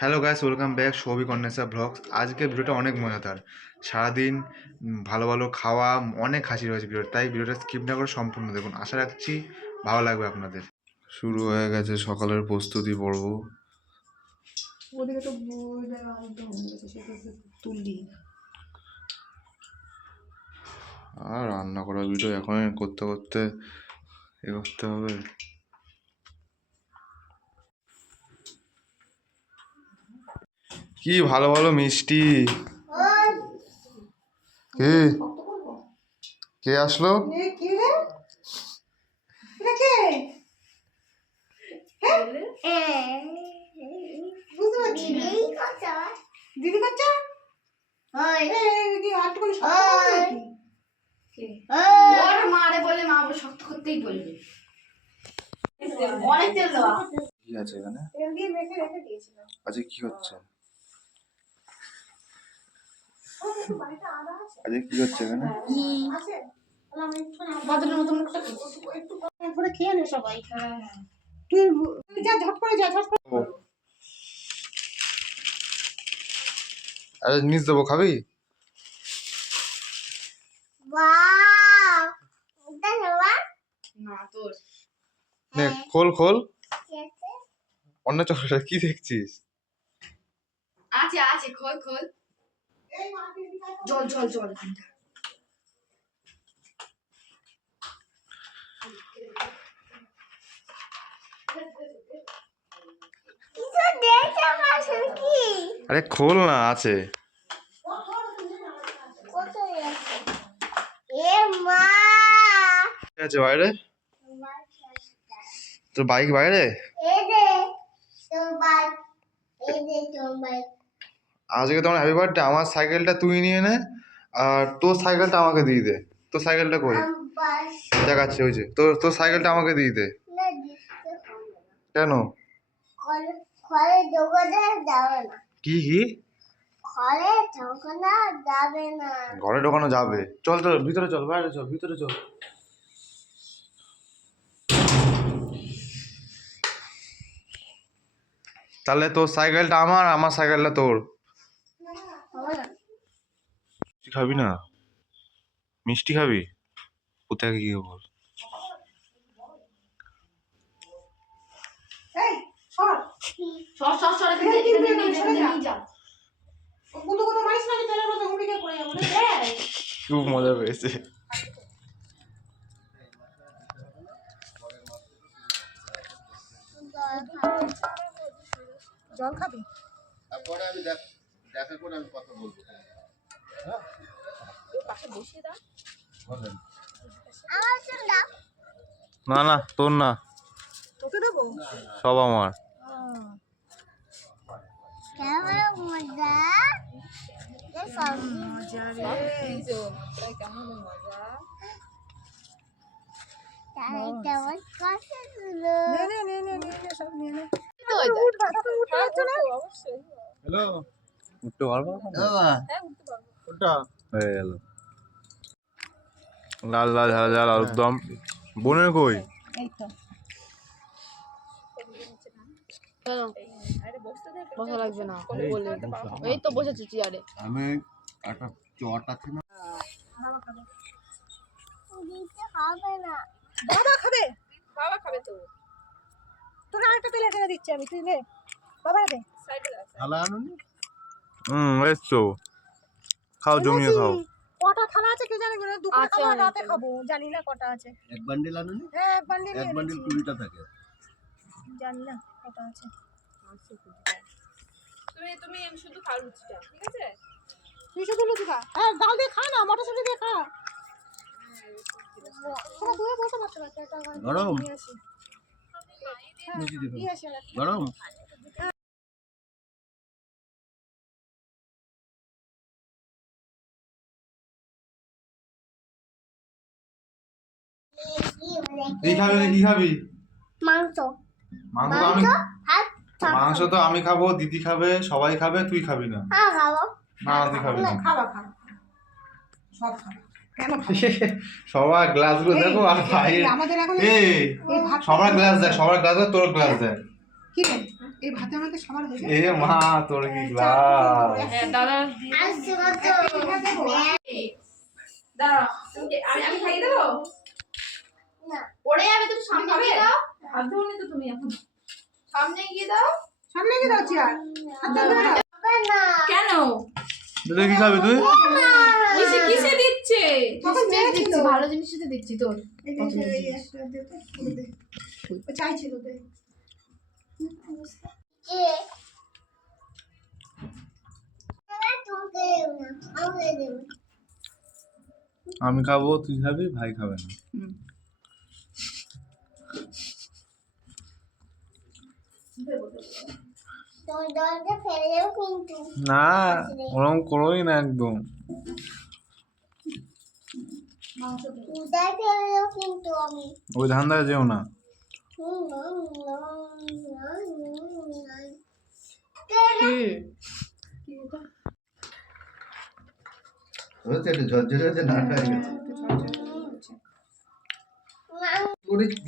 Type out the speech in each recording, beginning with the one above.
Hello guys welcome back Souvik কন্যাসা vlogs আজকের ভিডিওটা অনেক মজাদার। সারাদিন ভালো ভালো খাওয়া অনেক হাসি রয়েছে ভিডিওটা তাই ভিডিওটা স্কিপ না করে সম্পূর্ণ দেখুন। আশা রাখছি ভালো লাগবে আপনাদের। শুরু হয়ে গেছে সকালের প্রস্তুতি পর্ব। ওদিকে তো আর রান্না করা ভিডিও এখন করতে করতে এ করতে হবে। কি ভালো ভালো মিষ্টি। কে? কে আসলো? হ্যাঁ? দিদি বাচ্চা মারে বলে মা শক্ত করতেই বলবে অনেক তেল দেওয়া কি আছে এখানে? আজকে কি হচ্ছে? আজকে কি হচ্ছে এখানে? বাদলের একবারে খেয়ে নে সবাই তুই তুই যা ঝট করে যা ঝট করে আরে জিনিস দেবো খাবি? না তোর নে খোল। খোল অন্য চকলেট কি দেখছিস? আছে আছে খোল খোল। জল জল জল আরে খোল না আছে। বাইরে? তোর বাইক বাইরে? আজকে তোমার হ্যাপি বার্থডে আমার সাইকেলটা তুই নিয়ে নে, আর তোর সাইকেলটা আমাকে দিয়ে দে। তোর সাইকেলটা কই? দেখাচ্ছি, ওই যে, তোর তোর সাইকেলটা আমাকে দিয়ে দে। কেন? কি কি? ঘরে ঢোকানো যাবে। চল চল, ভিতরে চল, বাইরে চল, ভিতরে চল। তাহলে তোর সাইকেলটা আমার আমার সাইকেলটা তোর। মিষ্টি খাবি না মিষ্টি খাবি কোথায় গিয়ে বল খুব মজা পেয়েছে জল খাবি তারপরে আমি দেখ- দেখা করে আমি কথা বলব বলেন। আমার শুনলাম না না তোর না তোকে দেবো সব আমার হ্যালো উঠতে পারব হয়ে গেল। লাল লাল ঝাল ঝাল আলুর দম। বোনের কই? এই তো। বসা লাগবে না এই তো বসেছি চেয়ারে। আমি একটা চট আছে না? দিতে হবে না। বাবা খাবে? বাবা খাবে তো। তোর আরেকটা তেলে ফেলে দিচ্ছি আমি তুই নে। বাবা দে। থালা আনুনি? হুম এসছো খাও জমিয়ে খাও। কটা থালা আছে কে জানে দুপুরে খাব আর রাতে খাব জানি না কটা আছে। এক বান্ডিল আনুনি হ্যাঁ এক বান্ডিল এক বান্ডিল এনেছি। কুড়িটা থাকে। জানি না কটা আছে। তুমি তুমি শুধু খাও লুচিটা ঠিক আছে? তুই শুধু লুচি খা। হ্যাঁ ডাল দিয়ে খা না মটরশুঁটি দিয়ে খা। গরম? হ্যাঁ। গরম? কি খাবি কি খাবি? মাংস। মাংস তো আমি মাংস তো আমি খাব দিদি খাবে সবাই খাবে তুই খাবি না। হ্যাঁ খাব। না তুই খাবি না। খাবা খাবা। সব খাবা। কেন খাবা? সবার গ্লাসগুলো দেখো আর ভাই এই, সবার গ্লাস দেখ সবার গ্লাস দেখ তোর গ্লাস দেখ। কি রে এই ভাতে আমাকে সবার হয়ে যায় এ মা তোর কি গ্লাস? হ্যাঁ, দাদা। আর তো দাঁড়া আমি আমি খাইয়ে দেবো? পড়ে যাবে তুমি সামনে গিয়ে দাও। হাত তো তুমি এখন। সামনে গিয়ে দাও। সামনে গিয়ে দাও চেয়ার। হাতে ধরে কেন? দিদি কি তুই? কিসে কিসে দিচ্ছে? তখন কিসে দিচ্ছি? ভালো জিনিস তো দিচ্ছি তোর। তো, আমি খাব তুই খাবি ভাই খাবে না তুমি দরজা ফেলে দেবো কিন্তু না ওরকম করোই না একদম। উদায় ফেলে দেবো কিন্তু আমি ওই ধান্দায় যেও না ঝরঝরে হয়েছে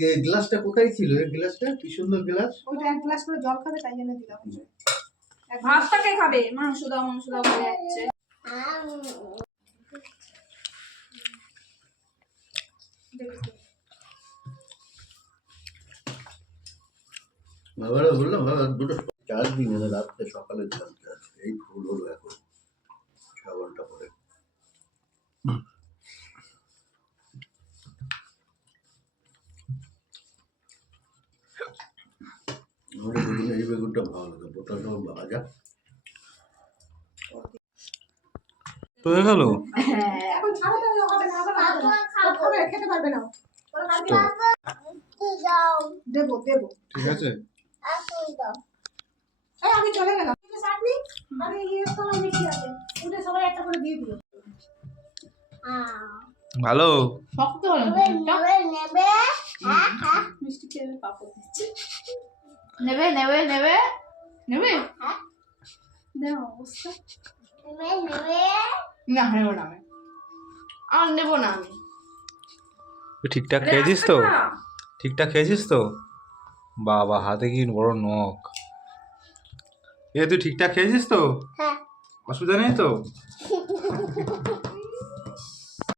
এই গ্লাসটা কোথায় ছিল? এই গ্লাসটা কি সুন্দর গ্লাস ওইটা এক গ্লাস করে জল খাবে তাই জন্য দিলাম। ভাতটাকে খাবে? মাংস দাও মাংস দাও বলে যাচ্ছে। বাবারা বললাম বাবা দুটো চার দিন মানে রাত্রে সকালে আছে। এই ফুল হলো এখন ছ ঘণ্টা পরে। আমাদের বেগুন এই বেগুনটা ভালো লাগে বোতলটা ভাজা হয়ে গেল এখন হবে না আবার হবে না। ও খাবে খেতে পারবে না যাও দেবো দেবো ঠিক আছে আসুন দাও এই আমি চলে গেলাম চাটনি ইয়ে আমার উঠে সবাই একটা করে দিয়ে দিও ভালো শক্ত হলো নেবে নেবে হ্যাঁ হ্যাঁ। মিষ্টি খেয়ে পাপড় দিচ্ছে। নেবে নেবে নেবে নেবে হ্যাঁ না নেব না আমি আর নেব না আমি তুই ঠিকঠাক খেয়েছিস তো? ঠিকঠাক খেয়েছিস তো? বাবা হাতে কি বড় নখ। এ তুই ঠিকঠাক খেয়েছিস তো? হ্যাঁ। অসুবিধা নেই তো?